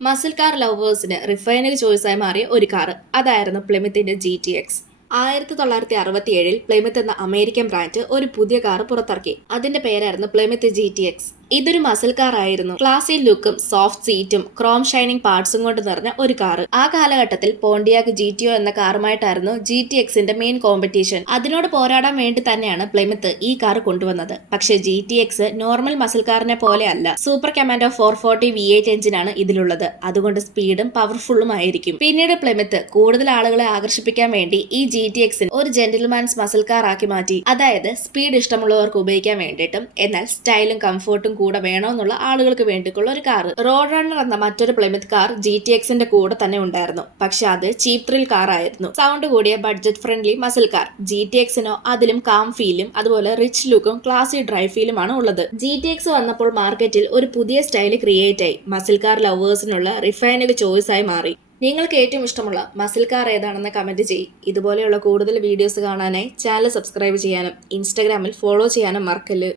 Muscle car ലവേഴ്സിന് refinery ചോയ്സായി മാറിയ ഒരു car അതായിരുന്നു പ്ലിമത്തിന്റെ GTX. 1967 പ്ലിമത്ത് എന്ന അമേരിക്കൻ ബ്രാൻഡ് ഒരു പുതിയ കാർ പുറത്തിറക്കി. അതിന്റെ പേരായിരുന്നു പ്ലിമത്ത് GTX. ഇതൊരു മസിൽ കാർ ആയിരുന്നു. ക്ലാസി ലുക്കും സോഫ്റ്റ് സീറ്റും ക്രോം ഷൈനിങ് പാർട്സും കൊണ്ട് നിറഞ്ഞ ഒരു കാർ. ആ കാലഘട്ടത്തിൽ പോണ്ടിയാക് GTO എന്ന കാറുമായിട്ടായിരുന്നു GTXന്റെ മെയിൻ കോമ്പറ്റീഷൻ. അതിനോട് പോരാടാൻ വേണ്ടി തന്നെയാണ് പ്ലിമത്ത് ഈ കാർ കൊണ്ടുവന്നത്. പക്ഷേ GTX നോർമൽ മസിൽ കാറിനെ പോലെ അല്ല. സൂപ്പർ കമാൻഡോ 440 V8 എഞ്ചിനാണ് ഇതിലുള്ളത്. അതുകൊണ്ട് സ്പീഡും പവർഫുള്ളും ആയിരിക്കും. പിന്നീട് പ്ലിമത്ത് കൂടുതൽ ആളുകളെ ആകർഷിപ്പിക്കാൻ വേണ്ടി ഈ GTX ഒരു ജെന്റിൽമാൻസ് മസിൽ കാർ ആക്കി മാറ്റി. അതായത് സ്പീഡ് ഇഷ്ടമുള്ളവർക്ക് ഉപയോഗിക്കാൻ വേണ്ടിയിട്ടും എന്നാൽ സ്റ്റൈലും കംഫർട്ടും കൂടെ വേണമെന്നുള്ള ആളുകൾക്ക് വേണ്ടിയിട്ടുള്ള ഒരു കാർ. റോഡ് റണ്ണർ എന്ന മറ്റൊരു പ്ലിമത്ത് കാർ GTXന്റെ കൂടെ തന്നെ ഉണ്ടായിരുന്നു. പക്ഷെ അത് ചീപ്പ് ത്രിൽ കാർ ആയിരുന്നു. സൗണ്ട് കൂടിയ ബഡ്ജറ്റ് ഫ്രണ്ട്ലി മസിൽ കാർ. GTXനോ അതിലും കാം ഫീലും അതുപോലെ റിച്ച് ലുക്കും ക്ലാസി ഡ്രൈവ് ഫീലുമാണ് ഉള്ളത്. GTX വന്നപ്പോൾ മാർക്കറ്റിൽ ഒരു പുതിയ സ്റ്റൈല് ക്രിയേറ്റ് ആയി. മസിൽ കാർ ലവേഴ്സിനുള്ള റിഫൈനഡ് ചോയ്സ് ആയി മാറി. നിങ്ങൾക്ക് ഏറ്റവും ഇഷ്ടമുള്ള മസിൽ കാർ ഏതാണെന്ന് കമന്റ് ചെയ്യ്. ഇതുപോലെയുള്ള കൂടുതൽ വീഡിയോസ് കാണാനായി ചാനൽ സബ്സ്ക്രൈബ് ചെയ്യാനും ഇൻസ്റ്റാഗ്രാമിൽ ഫോളോ ചെയ്യാനും മറക്കല്ല്.